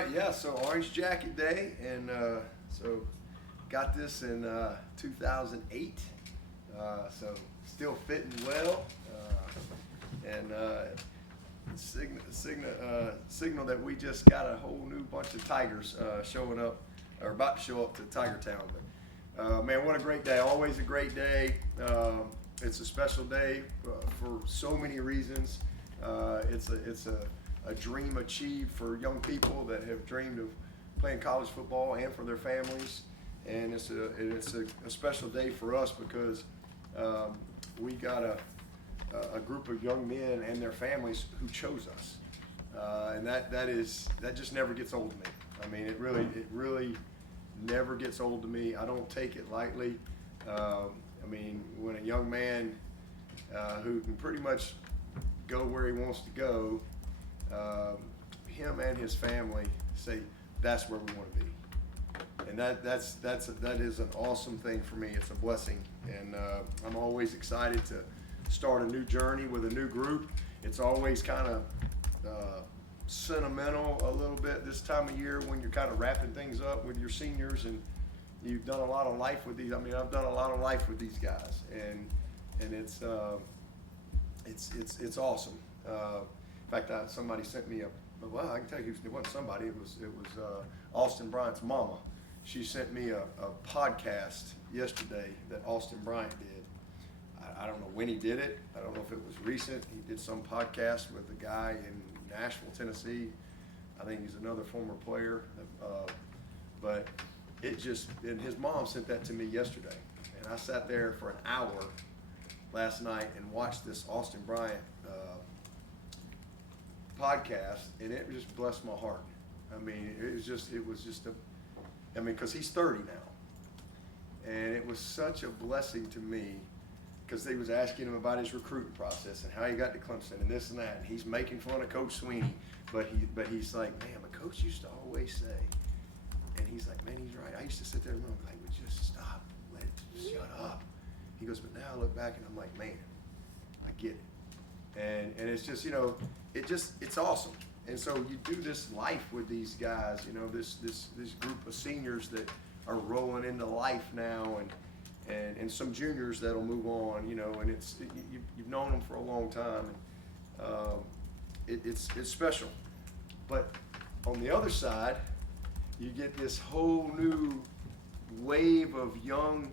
right, yeah, so Orange Jacket Day, and so got this in 2008, so still fitting well, and signal that we just got a whole new bunch of Tigers showing up, or about to show up to Tiger Town. But man, what a great day, always a great day. It's a special day for so many reasons. It's a dream achieved for young people that have dreamed of playing college football and for their families. And it's a special day for us because we got a group of young men and their families who chose us. And that just never gets old to me. I mean, it really never gets old to me. I don't take it lightly. I mean, when a young man who can pretty much go where he wants to go, him and his family say that's where we want to be, and that is an awesome thing for me. It's a blessing, and I'm always excited to start a new journey with a new group. It's always kind of sentimental a little bit this time of year when you're kind of wrapping things up with your seniors, and you've done a lot of life with these. I mean, I've done a lot of life with these guys, and it's awesome. In fact, somebody sent me well, I can tell you it wasn't somebody. It was Austin Bryant's mama. She sent me a podcast yesterday that Austin Bryant did. I don't know when he did it. I don't know if it was recent. He did some podcast with a guy in Nashville, Tennessee. I think he's another former player. But and his mom sent that to me yesterday. And I sat there for an hour last night and watched this Austin Bryant podcast, and it just blessed my heart. I mean, because he's 30 now, and it was such a blessing to me because they was asking him about his recruiting process and how he got to Clemson and this and that, and he's making fun of Coach Swinney, but he's like, man, my coach used to always say, and he's like, man, he's right. I used to sit there and be like, would just stop, shut up. He goes, but now I look back and I'm like, man, I get it. And it's just, it's awesome. And so you do this life with these guys, this group of seniors that are rolling into life now, and some juniors that'll move on, and you've known them for a long time, and it's special. But on the other side, you get this whole new wave of young,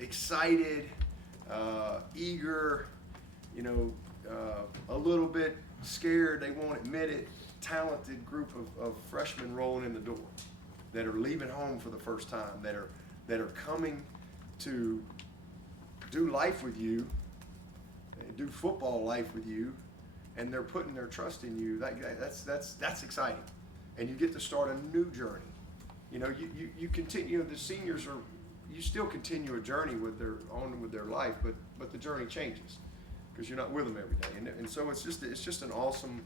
excited, eager, a little bit scared, they won't admit it, talented group of freshmen rolling in the door that are leaving home for the first time, that are coming to do life with you, do football life with you, and they're putting their trust in you. That's exciting, and you get to start a new journey. You continue. The seniors you still continue a journey with their life, but the journey changes because you're not with them every day, and so it's just an awesome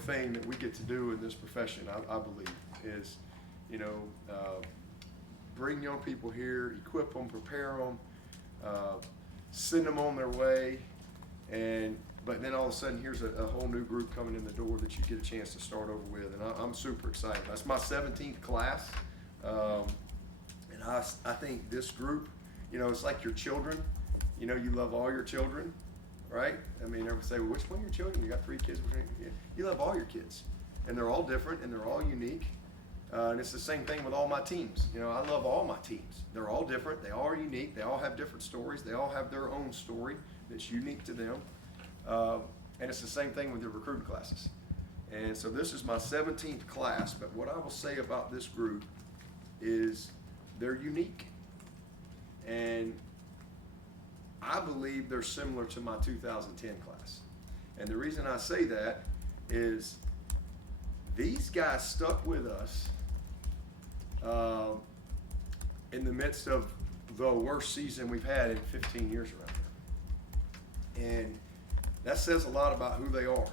thing that we get to do in this profession. I believe is bring young people here, equip them, prepare them, send them on their way, but then all of a sudden here's a whole new group coming in the door that you get a chance to start over with, and I'm super excited. That's my 17th class. And I think this group, it's like your children. You love all your children, right? I mean, everyone say, well, which one of your children? You got 3 kids. You love all your kids, and they're all different, and they're all unique. And it's the same thing with all my teams. I love all my teams. They're all different. They all are unique. They all have different stories. They all have their own story that's unique to them. And it's the same thing with your recruiting classes. And so this is my 17th class, but what I will say about this group is they're unique. And I believe they're similar to my 2010 class. And the reason I say that is these guys stuck with us in the midst of the worst season we've had in 15 years around here. And that says a lot about who they are,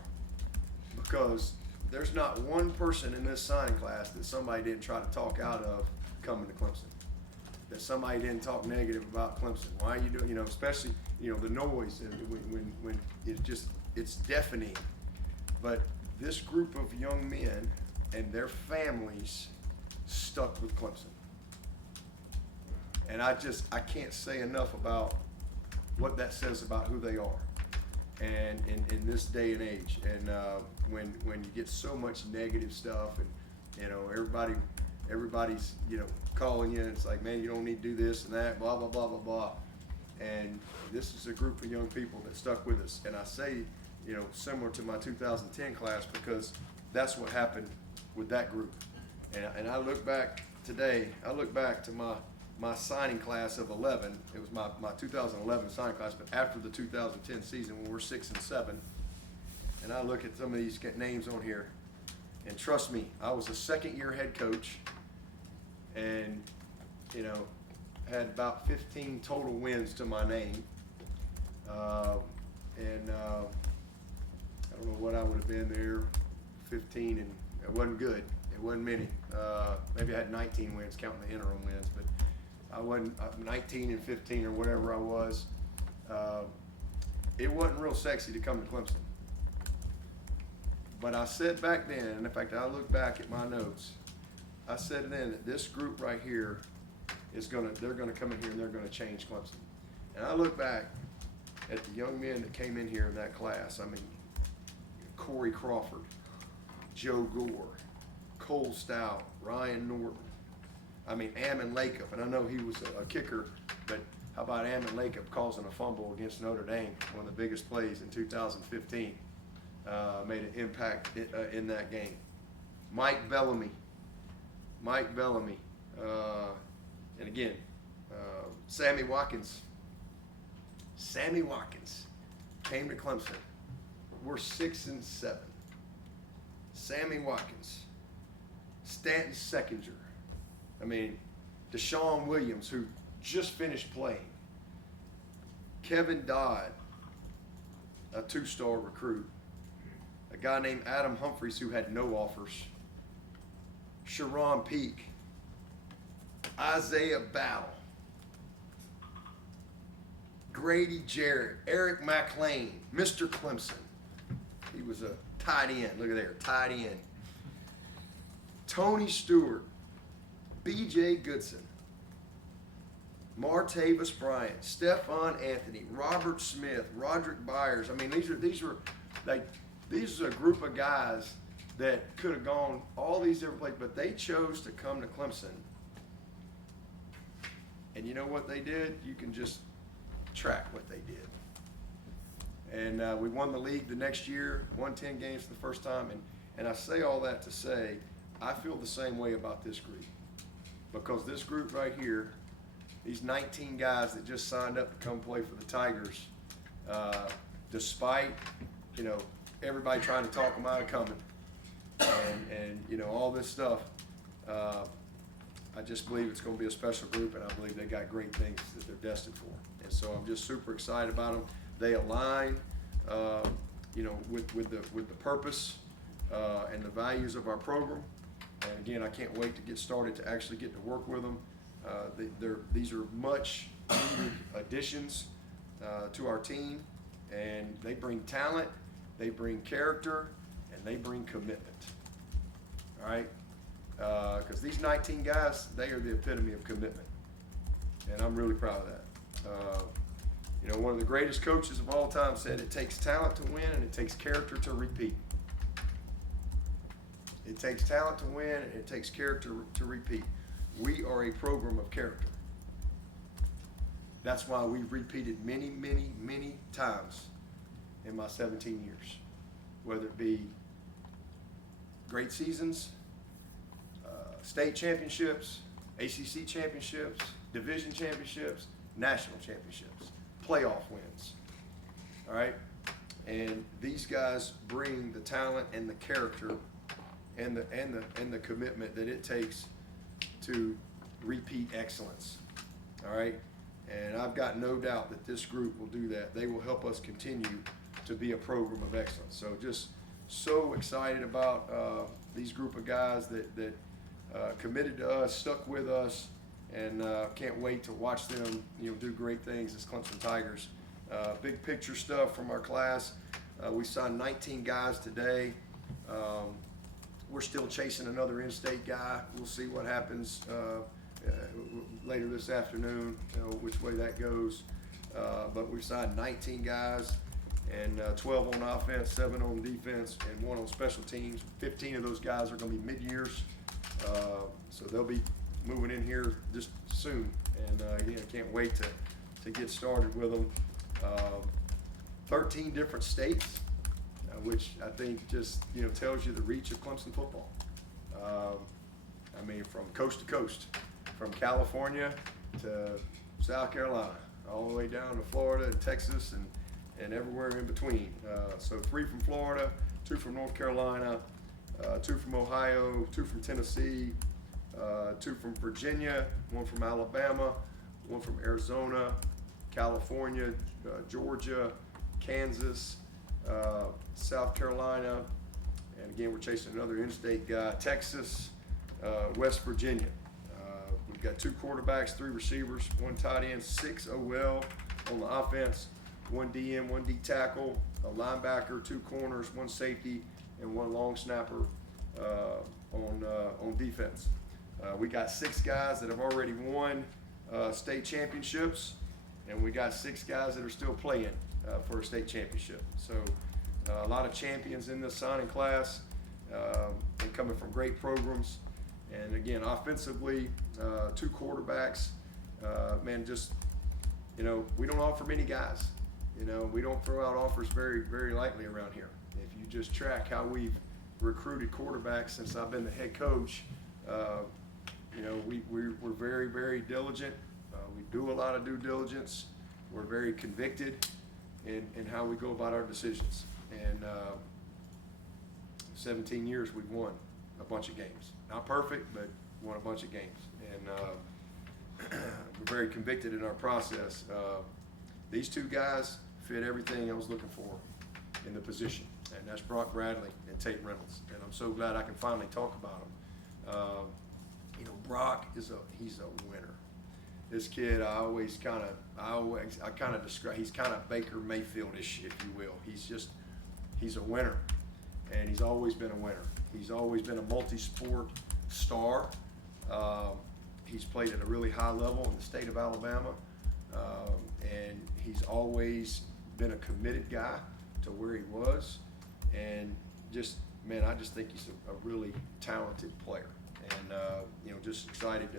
because there's not one person in this signing class that somebody didn't try to talk out of coming to Clemson, that somebody didn't talk negative about Clemson. Why are you doing, especially, the noise, and when it's deafening. But this group of young men and their families stuck with Clemson. And I can't say enough about what that says about who they are. And in this day and age, and when you get so much negative stuff, and everybody's calling you, and it's like, man, you don't need to do this and that, blah blah blah blah blah. And this is a group of young people that stuck with us. And I say, similar to my 2010 class, because that's what happened with that group. And I look back today. I look back to my signing class of 11. It was my 2011 signing class, but after the 2010 season when we're 6 and 7, and I look at some of these names on here, and trust me, I was a second-year head coach, and had about 15 total wins to my name, and I don't know what I would have been there, 15, and it wasn't good. It wasn't many. Maybe I had 19 wins, counting the interim wins, but I wasn't 19 and 15 or whatever I was. It wasn't real sexy to come to Clemson. But I said back then, and in fact, I look back at my notes, I said then that this group right here they're gonna come in here and they're gonna change Clemson. And I look back at the young men that came in here in that class. I mean, Corey Crawford, Joe Gore, Cole Stout, Ryan Norton. I mean, Ammon Lacob, and I know he was a kicker, but how about Ammon Lacob causing a fumble against Notre Dame, one of the biggest plays in 2015, made an impact in that game. Mike Bellamy, and again, Sammy Watkins came to Clemson. We're 6 and 7. Sammy Watkins, Stanton Seckinger. I mean, Deshaun Williams, who just finished playing. Kevin Dodd, a 2-star recruit. A guy named Adam Humphreys, who had no offers. Sharon Peak. Isaiah Bow. Grady Jarrett. Eric McLean. Mr. Clemson. He was a tight end. Look at there, tight end. Tony Stewart. B.J. Goodson, Martavis Bryant, Stephon Anthony, Robert Smith, Roderick Byers. I mean, these are a group of guys that could have gone all these different places, but they chose to come to Clemson. And you know what they did? You can just track what they did. And we won the league the next year, won 10 games for the first time. And I say all that to say, I feel the same way about this group. Because this group right here, these 19 guys that just signed up to come play for the Tigers, despite everybody trying to talk them out of coming, and all this stuff, I just believe it's going to be a special group, and I believe they got great things that they're destined for. And so I'm just super excited about them. They align, with the purpose and the values of our program. And again, I can't wait to get started to actually get to work with them. These are much needed additions to our team, and they bring talent, they bring character, and they bring commitment. All right? Because these 19 guys, they are the epitome of commitment, and I'm really proud of that. One of the greatest coaches of all time said it takes talent to win and it takes character to repeat. It takes talent to win, and it takes character to repeat. We are a program of character. That's why we've repeated many, many, many times in my 17 years, whether it be great seasons, state championships, ACC championships, division championships, national championships, playoff wins. All right? And these guys bring the talent and the character and the commitment that it takes to repeat excellence. All right? And I've got no doubt that this group will do that. They will help us continue to be a program of excellence. So just so excited about these group of guys that committed to us, stuck with us, and can't wait to watch them do great things as Clemson Tigers. Big picture stuff from our class. We signed 19 guys today. We're still chasing another in-state guy. We'll see what happens later this afternoon, which way that goes. But we've signed 19 guys, and 12 on offense, 7 on defense, and 1 on special teams. 15 of those guys are going to be mid-years, so they'll be moving in here just soon. And again, I can't wait to get started with them. 13 different states, which I think just tells you the reach of Clemson football. I mean, from coast to coast, from California to South Carolina, all the way down to Florida and Texas and everywhere in between. So 3 from Florida, 2 from North Carolina, 2 from Ohio, 2 from Tennessee, 2 from Virginia, 1 from Alabama, 1 from Arizona, California, Georgia, Kansas, South Carolina, and again, we're chasing another in-state guy, Texas, West Virginia. We've got 2 quarterbacks, 3 receivers, 1 tight end, 6 OL on the offense, 1 DM, 1 D tackle, a linebacker, 2 corners, 1 safety, and 1 long snapper on defense. We got 6 guys that have already won state championships, and we got 6 guys that are still playing for a state championship. So a lot of champions in this signing class, and coming from great programs. And again, offensively, 2 quarterbacks, man, just, we don't offer many guys. We don't throw out offers very, very lightly around here. If you just track how we've recruited quarterbacks since I've been the head coach, we're very, very diligent. We do a lot of due diligence. We're very convicted in how we go about our decisions. And 17 years we've won a bunch of games. Not perfect, but won a bunch of games. And we're very convicted in our process. These 2 guys fit everything I was looking for in the position, and that's Brock Bradley and Tate Reynolds. And I'm so glad I can finally talk about them. Brock he's a winner. This kid, I kind of describe, he's kind of Baker Mayfield-ish, if you will. He's a winner, and he's always been a winner. He's always been a multi-sport star. He's played at a really high level in the state of Alabama, and he's always been a committed guy to where he was. And I just think he's a really talented player. And just excited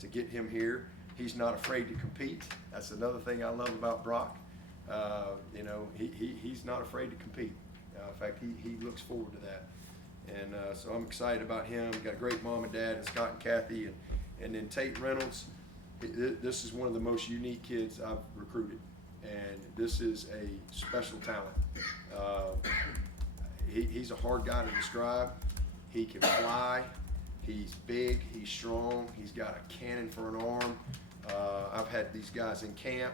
to get him here. He's not afraid to compete. That's another thing I love about Brock. He's not afraid to compete. In fact, he looks forward to that. And so I'm excited about him. Got a great mom and dad, and Scott and Kathy. And then Tate Reynolds, this is one of the most unique kids I've recruited. And this is a special talent. He's a hard guy to describe. He can fly. He's big. He's strong. He's got a cannon for an arm. I've had these guys in camp.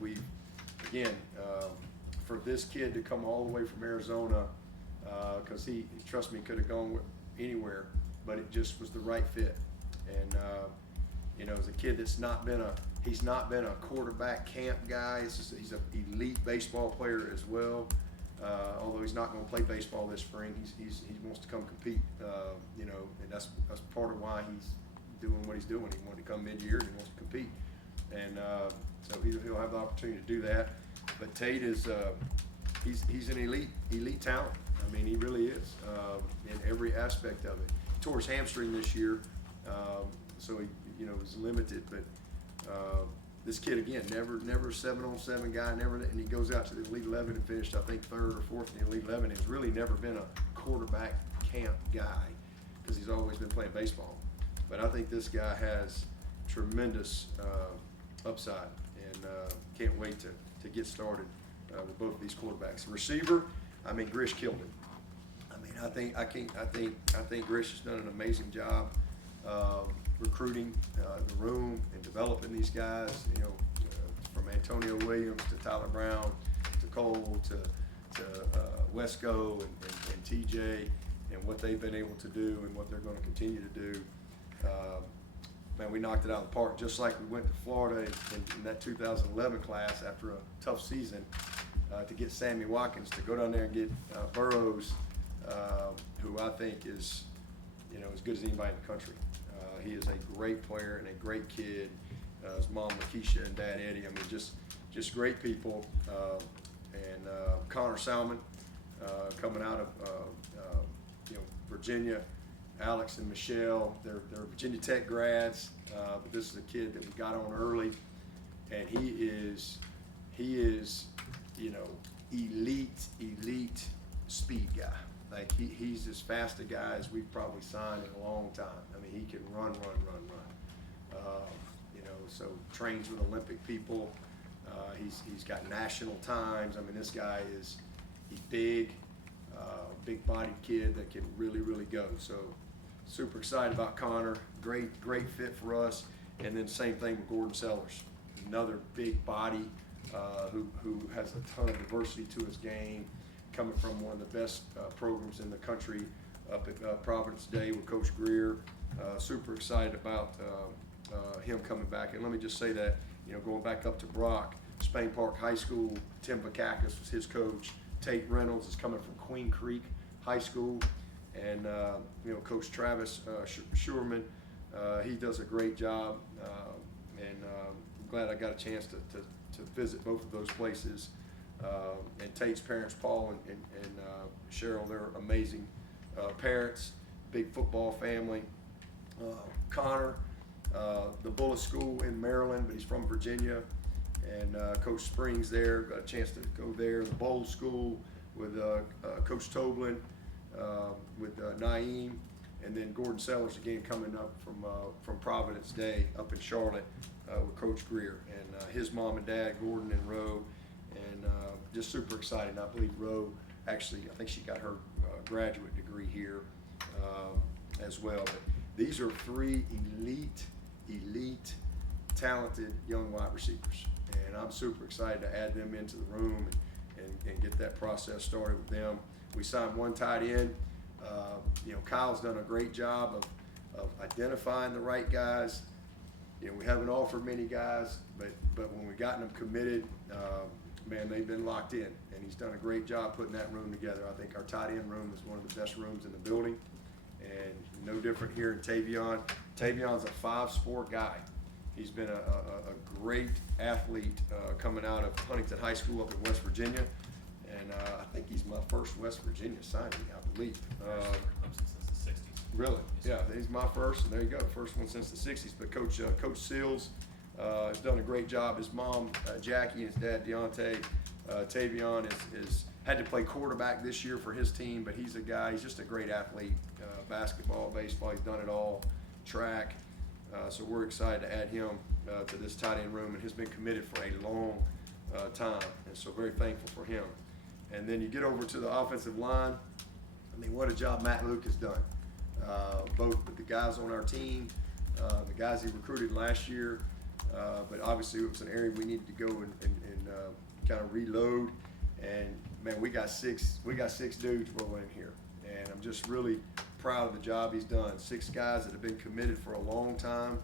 We again, for this kid to come all the way from Arizona, because he, trust me, could have gone anywhere, but it just was the right fit. And as a kid that's he's not been a quarterback camp guy. He's an elite baseball player as well. Although he's not going to play baseball this spring, he wants to come compete. And that's part of why he's doing what he's doing. He wanted to come mid-year and he wants to compete. And so he'll have the opportunity to do that. But Tate is he's an elite talent. I mean, he really is in every aspect of it. He tore his hamstring this year, so he was limited. But this kid again, never a 7-on-7 guy, and he goes out to the Elite 11 and finished I think 3rd or 4th in the Elite 11. He's really never been a quarterback camp guy because he's always been playing baseball. But I think this guy has tremendous upside, and can't wait to get started with both of these quarterbacks. Receiver, I mean, Grish killed it. I mean, I think Grish has done an amazing job recruiting the room and developing these guys. From Antonio Williams to Tyler Brown to Cole to Wesco and TJ, and what they've been able to do and what they're going to continue to do. Man, we knocked it out of the park, just like we went to Florida in that 2011 class after a tough season to get Sammy Watkins to go down there and get Burrows who I think is, as good as anybody in the country. He is a great player and a great kid. His mom, Lakeisha, and dad, Eddie. I mean, just great people. And Connor Salmon, coming out of Virginia. Alex and Michelle, they're Virginia Tech grads, but this is a kid that we got on early, and he is elite speed guy. Like he's as fast a guy as we've probably signed in a long time. I mean, he can run. So trains with Olympic people. He's got national times. I mean, this guy he's big bodied kid that can really go. So super excited about Connor. Great fit for us. And then same thing with Gordon Sellers, another big body who has a ton of diversity to his game, coming from one of the best programs in the country up at Providence Day with Coach Greer. Super excited about him coming back. And let me just say that, going back up to Brock, Spain Park High School, Tim Bakakis was his coach. Tate Reynolds is coming from Queen Creek High School. And, Coach Travis Schurman, he does a great job. And I'm glad I got a chance to visit both of those places. And Tate's parents, Paul and Cheryl, they're amazing parents, big football family. Connor, the Bullis School in Maryland, but he's from Virginia. And Coach Springs there, got a chance to go there. The Bowl School with Coach Toblin, with Naeem, and then Gordon Sellers again coming up from Providence Day up in Charlotte with Coach Greer and his mom and dad, Gordon and Roe, and just super excited. I believe Roe actually, I think she got her graduate degree here as well. But these are three elite, talented young wide receivers, and I'm super excited to add them into the room and get that process started with them. We signed one tight end. Kyle's done a great job of identifying the right guys. We haven't offered many guys, but when we gotten them committed, man, they've been locked in, and he's done a great job putting that room together. I think our tight end room is one of the best rooms in the building, and no different here in Tavion. Tavion's a 5-sport guy. He's been a great athlete coming out of Huntington High School up in West Virginia. And I think he's my first West Virginia signing, I believe. Clemson since the 60s. Really? Yeah, he's my first, and there you go, first one since the 60s. But Coach Seals has done a great job. His mom, Jackie, and his dad, Deontay. Tavion is had to play quarterback this year for his team, but he's just a great athlete. Basketball, baseball, he's done it all. Track. So we're excited to add him to this tight end room, and he's been committed for a long time, and so very thankful for him. And then you get over to the offensive line. I mean, what a job Matt Luke has done. Both with the guys on our team, the guys he recruited last year, but obviously it was an area we needed to go and kind of reload. And man, we got six dudes rolling in here, and I'm just really proud of the job he's done. 6 guys that have been committed for a long time,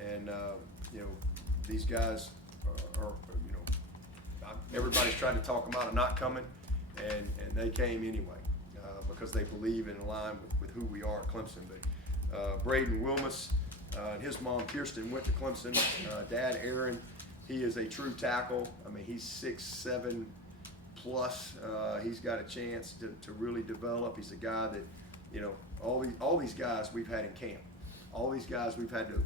and these guys are everybody's tried to talk them out of not coming, and they came anyway because they believe in line with who we are at Clemson. But Braden Wilmus and his mom Kirsten went to Clemson. Dad Aaron, he is a true tackle. I mean, he's 6'7" plus. He's got a chance to really develop. He's a guy that all these guys we've had in camp. All these guys we've had an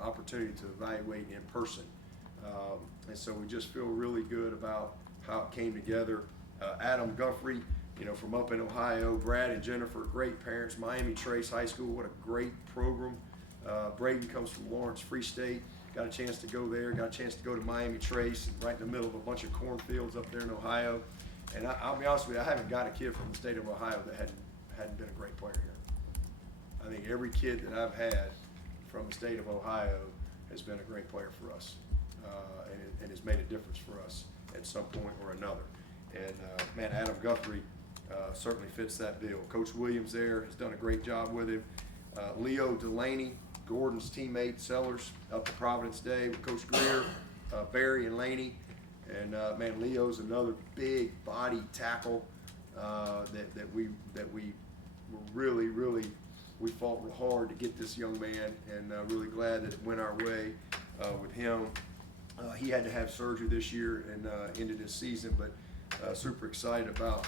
opportunity to evaluate in person. And so we just feel really good about how it came together. Adam Guthrie, from up in Ohio. Brad and Jennifer, great parents. Miami Trace High School, what a great program. Braden comes from Lawrence Free State. Got a chance to go there. Got a chance to go to Miami Trace, right in the middle of a bunch of cornfields up there in Ohio. And I'll be honest with you, I haven't got a kid from the state of Ohio that hadn't been a great player here. I think every kid that I've had from the state of Ohio has been a great player for us, and has made a difference for us at some point or another. And man, Adam Guthrie certainly fits that bill. Coach Williams there has done a great job with him. Leo Delaney, Gordon's teammate, Sellers, up to Providence Day with Coach Greer, Barry and Laney. And man, Leo's another big body tackle. that we were really we fought real hard to get this young man, and really glad that it went our way with him. He had to have surgery this year and ended his season, but super excited about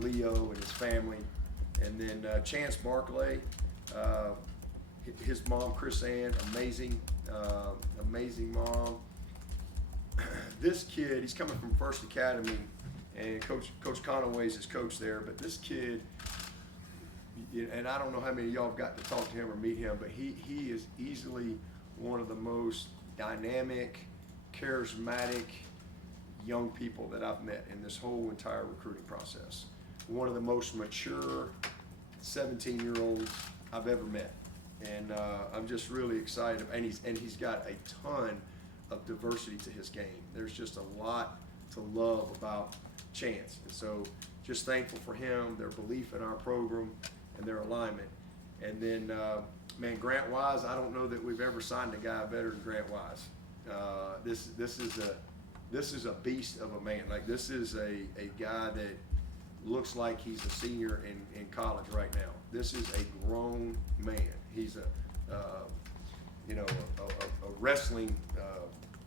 Leo and his family. And then Chance Barclay, his mom, Chris Ann, amazing mom. This kid, he's coming from First Academy, and Coach Conaway's his coach there, but this kid, and I don't know how many of y'all have got to talk to him or meet him, but he is easily one of the most dynamic, charismatic young people that I've met in this whole entire recruiting process. One of the most mature 17-year-olds I've ever met, and I'm just really excited. And he's got a ton of diversity to his game. There's just a lot to love about Chance, and so just thankful for him, their belief in our program, and their alignment. And then, man, Grant Wise, I don't know that we've ever signed a guy better than Grant Wise. This is a beast of a man. Like, this is a guy that looks like he's a senior in college right now. This is a grown man. He's a wrestling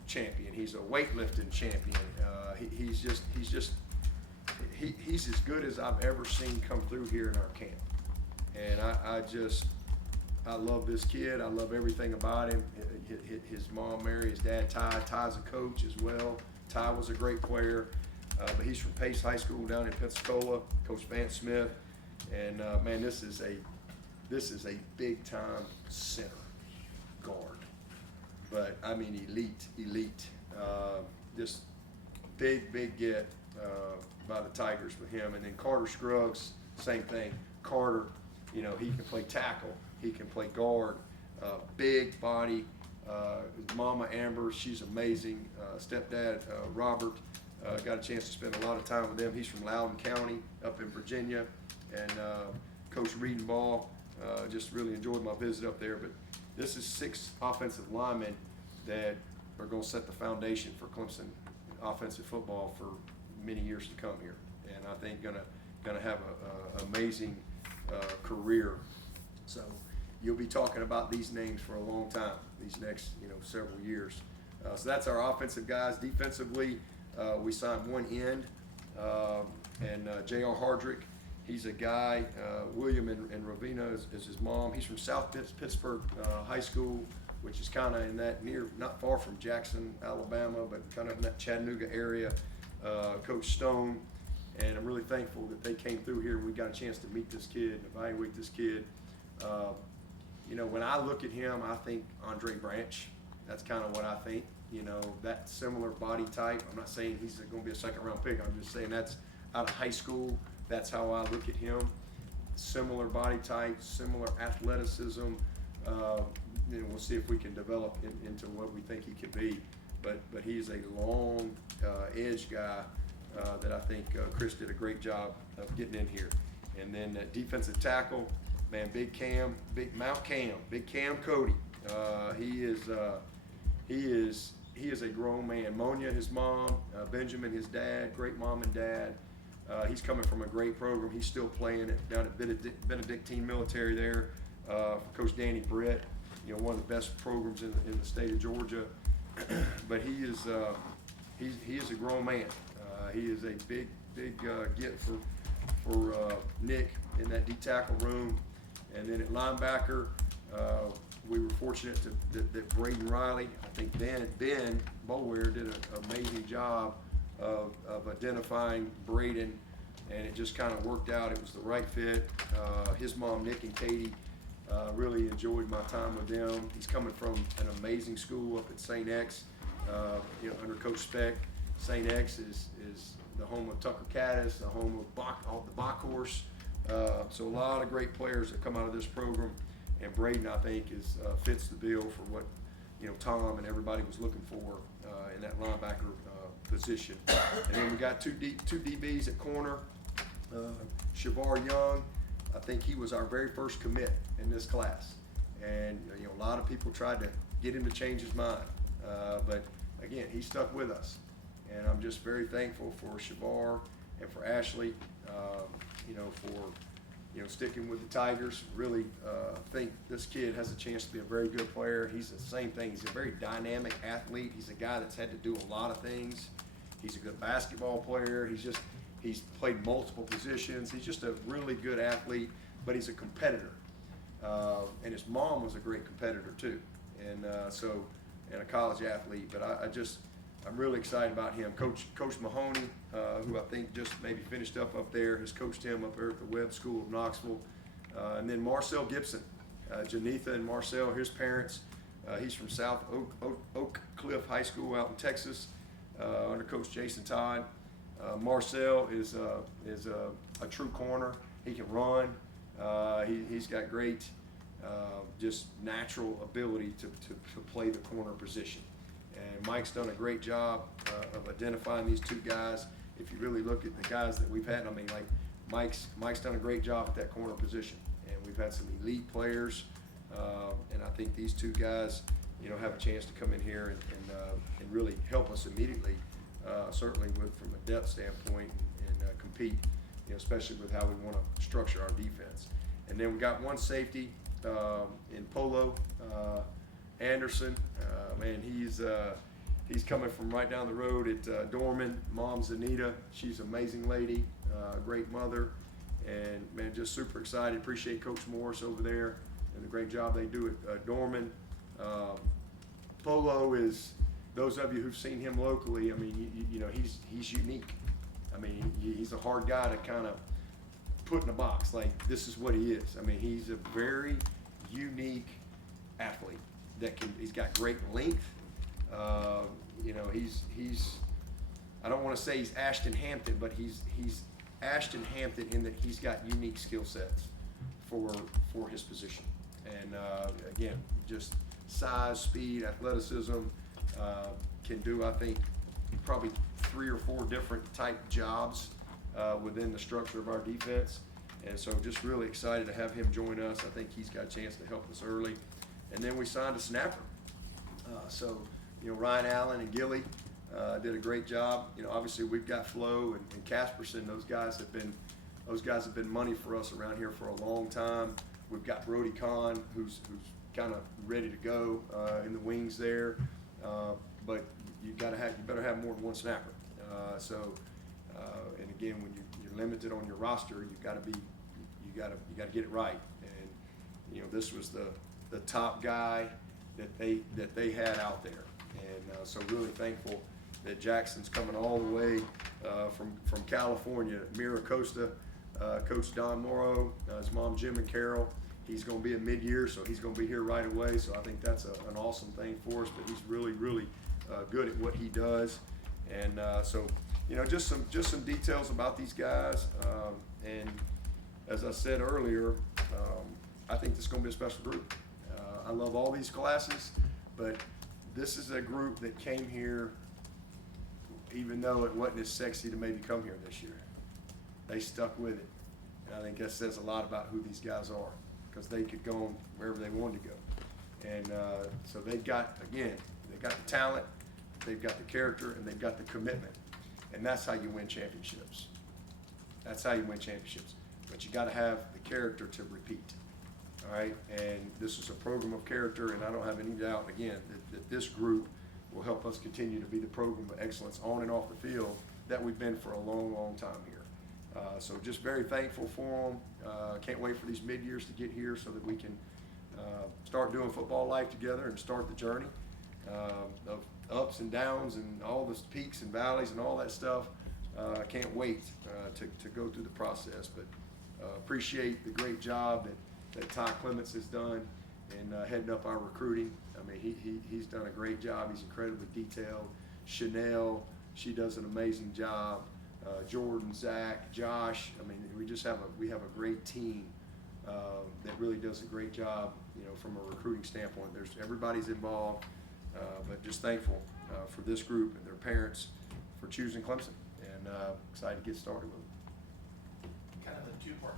champion. He's a weightlifting champion. He's as good as I've ever seen come through here in our camp. And I love this kid. I love everything about him. His mom, Mary, his dad, Ty. Ty's a coach as well. Ty was a great player, but he's from Pace High School down in Pensacola. Coach Vance Smith, and man, this is a big time center guard. But I mean, elite. Just big get by the Tigers with him. And then Carter Scruggs, same thing. Carter, he can play tackle, he can play guard, big body. Mama Amber, she's amazing. Stepdad Robert, got a chance to spend a lot of time with them. He's from Loudoun County up in Virginia. And Coach Redenbaugh, just really enjoyed my visit up there. But this is 6 offensive linemen that are going to set the foundation for Clemson offensive football for many years to come here. And I think gonna have an amazing career. So you'll be talking about these names for a long time, these next several years. So that's our offensive guys. Defensively, we signed one end, and J.R. Hardrick. He's a guy, William and Ravina is his mom. He's from South Pittsburgh High School, which is kind of in that not far from Jackson, Alabama, but kind of in that Chattanooga area. Coach Stone, and I'm really thankful that they came through here and we got a chance to meet this kid and evaluate this kid. When I look at him, I think Andre Branch. That's kind of what I think. That similar body type. I'm not saying he's going to be a second-round pick. I'm just saying that's out of high school. That's how I look at him. Similar body type, similar athleticism. We'll see if we can develop into what we think he can be. But he's a long edge guy that I think Chris did a great job of getting in here. And then defensive tackle, man, Big Cam Cody. He is a grown man. Monia, his mom, Benjamin, his dad, great mom and dad. He's coming from a great program. He's still playing down at Benedictine Military there for Coach Danny Britt. One of the best programs in the state of Georgia. But he is a grown man. He is a big get for Nick in that D tackle room. And then at linebacker, we were fortunate that Braden Riley, I think Ben Boulware did an amazing job of identifying Braden, and it just kind of worked out. It was the right fit. His mom, Nick and Katie, really enjoyed my time with them. He's coming from an amazing school up at St. X, under Coach Speck. St. X is the home of Tucker Caddis, the home of the Bockhorse. So a lot of great players that come out of this program, and Braden, I think, fits the bill for what Tom and everybody was looking for in that linebacker position. And then we got two DBs at corner. Shavar Young, I think he was our very first commit in this class, and a lot of people tried to get him to change his mind, but again, he stuck with us, and I'm just very thankful for Shavar and for Ashley, for sticking with the Tigers. Really think this kid has a chance to be a very good player. He's the same thing. He's a very dynamic athlete. He's a guy that's had to do a lot of things. He's a good basketball player. He's played multiple positions. He's just a really good athlete, but he's a competitor. And his mom was a great competitor too, and a college athlete. But I'm really excited about him. Coach Mahoney, who I think just maybe finished up there, has coached him up there at the Webb School of Knoxville. And then Marcel Gibson, Janitha and Marcel, his parents. He's from South Oak Cliff High School out in Texas, under Coach Jason Todd. Marcel is a true corner. He can run. He's got great just natural ability to play the corner position. And Mike's done a great job of identifying these two guys. If you really look at the guys that we've had, Mike's done a great job at that corner position. And we've had some elite players, and I think these two guys, have a chance to come in here and really help us immediately, certainly from a depth standpoint and compete, especially with how we want to structure our defense. And then we got one safety in Polo Anderson. Man, he's coming from right down the road at Dorman. Mom's Anita. She's an amazing lady, great mother, and man, just super excited. Appreciate Coach Morris over there and the great job they do at Dorman. Polo is, those of you who've seen him locally, he's unique. He's a hard guy to kind of put in a box. Like, this is what he is. He's a very unique athlete he's got great length. He's I don't want to say he's Ashton Hampton, but he's Ashton Hampton in that he's got unique skill sets for his position. And again, just size, speed, athleticism, can do, I think, probably 3 or 4 different type jobs within the structure of our defense. And so just really excited to have him join us. I think he's got a chance to help us early. And then we signed a snapper. Ryan Allen and Gilly did a great job. Obviously we've got Flo and Casperson. Those guys have been money for us around here for a long time. We've got Brody Kahn, who's kind of ready to go in the wings there. But you better have more than one snapper. And again, when you're limited on your roster, you got to get it right. And this was the top guy that they had out there. And so really thankful that Jackson's coming all the way from California. Mira Costa, Coach Don Morrow, his mom Jim and Carol. He's going to be a mid-year, so he's going to be here right away. So I think that's an awesome thing for us. But he's really, really good at what he does. And just some details about these guys. And as I said earlier, I think this is going to be a special group. I love all these classes, but this is a group that came here even though it wasn't as sexy to maybe come here this year. They stuck with it. And I think that says a lot about who these guys are, because they could go on wherever they wanted to go. And so they've got the talent, they've got the character, and they've got the commitment. And that's how you win championships. That's how you win championships. But you got to have the character to repeat. All right, and this is a program of character, and I don't have any doubt, again, that this group will help us continue to be the program of excellence on and off the field that we've been for a long, long time here. So just very thankful for them. Can't wait for these mid-years to get here so that we can start doing football life together and start the journey of ups and downs and all the peaks and valleys and all that stuff. I can't wait to go through the process, but appreciate the great job that Ty Clements has done in heading up our recruiting. He's done a great job. He's incredibly detailed. Chanel, she does an amazing job. Jordan, Zach, Josh. We have a great team that really does a great job. From a recruiting standpoint, everybody's involved. But just thankful for this group and their parents for choosing Clemson, and excited to get started with them. Kind of a two-part